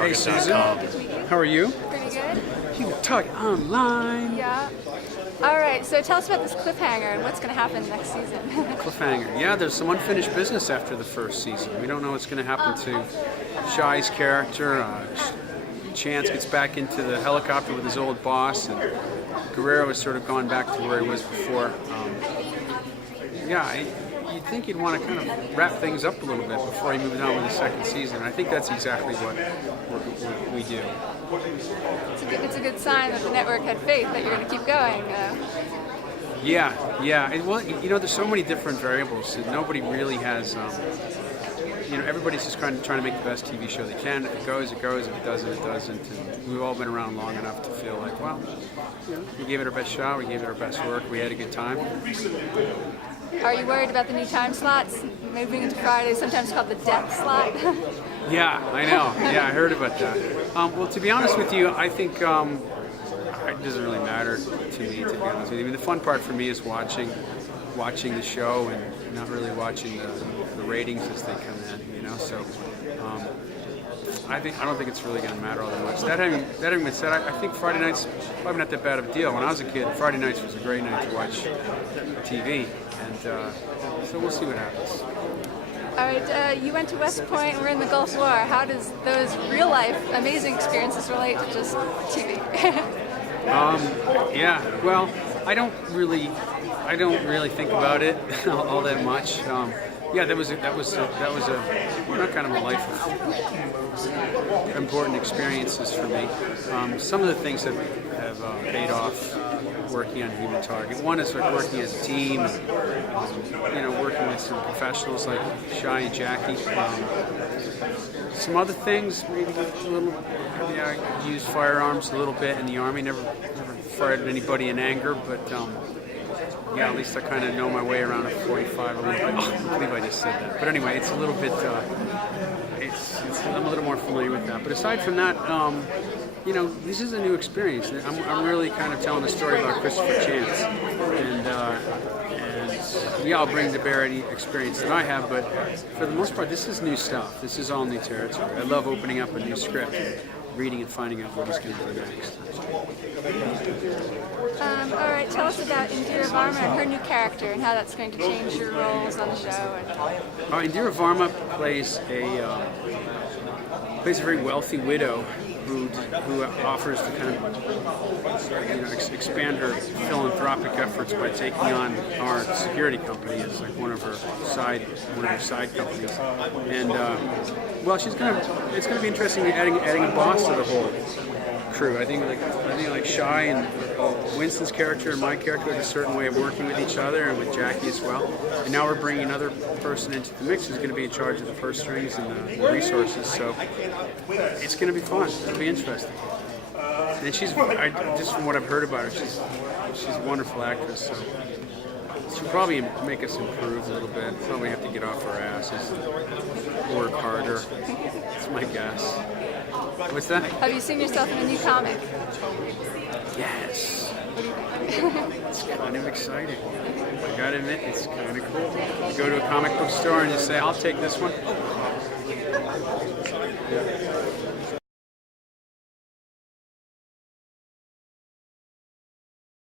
Hey Susan, how are you? Pretty good. Tug Online. Yeah. All right. So tell us about this cliffhanger and what's going to happen next season. Cliffhanger. Yeah, there's some unfinished business after the first season. We don't know what's going to happen to Shy's character. Chance gets back into the helicopter with his old boss, and Guerrero has sort of gone back to where he was before. You'd think you'd want to kind of wrap things up a little bit before he moves on with the second season. And I think that's exactly what we do. It's a good sign that the network had faith that you're going to keep going. Yeah. Well, there's so many different variables that nobody really has. Everybody's just trying to make the best TV show they can. If it goes, it goes. If it doesn't, it doesn't. And we've all been around long enough to feel like, well, we gave it our best shot. We gave it our best work. We had a good time. Are you worried about the new time slots moving into Friday, sometimes called the death slot? Yeah, I know. Yeah, I heard about that. Well, to be honest with you, I think it doesn't really matter to me, to be honest with you. I mean, the fun part for me is watching the show and not really watching the ratings as they come in, So I don't think it's really going to matter all that much. That having been said, I think Friday night's probably not that bad of a deal. When I was a kid, Friday nights was a great night to watch TV, and so we'll see what happens. All right, you went to West Point and we're in the Gulf War. How does those real-life amazing experiences relate to just TV? Well, I don't really think about it all that much. That was kind of a life of important experiences for me. Some of the things have paid off working on Human Target. One is like working as a team, working with some professionals like Shy and Jackie. Some other things, maybe a little. I used firearms a little bit in the Army. Never fired at anybody in anger, but. At least I kind of know my way around a 45 a little bit. I believe I just said that. But anyway, it's a little bit, I'm a little more familiar with that. But aside from that, this is a new experience. I'm really kind of telling a story about Christopher Chance. And I'll bring to bear any experience that I have, but for the most part, this is new stuff. This is all new territory. I love opening up a new script and reading and finding out what he's going to do next. All right, tell us about Indira Varma and her new character and how that's going to change your roles on the show. Indira Varma plays a very wealthy widow who offers to kind of expand her philanthropic efforts by taking on our security company as like one of her side companies. And it's gonna be interesting adding a boss to the whole crew. I think like Shy and Winston's character and my character have a certain way of working with each other and with Jackie as well. And now we're bringing another person into the mix who's going to be in charge of the purse strings and the resources. So it's going to be fun. It'll be interesting. And just from what I've heard about her, she's a wonderful actress. So she'll probably make us improve a little bit. Probably have to get off our asses and work harder. That's my guess. What's that? Have you seen yourself in a new comic? Yes. It's kind of exciting. I gotta admit, it's kind of cool. You go to a comic book store and you say, I'll take this one.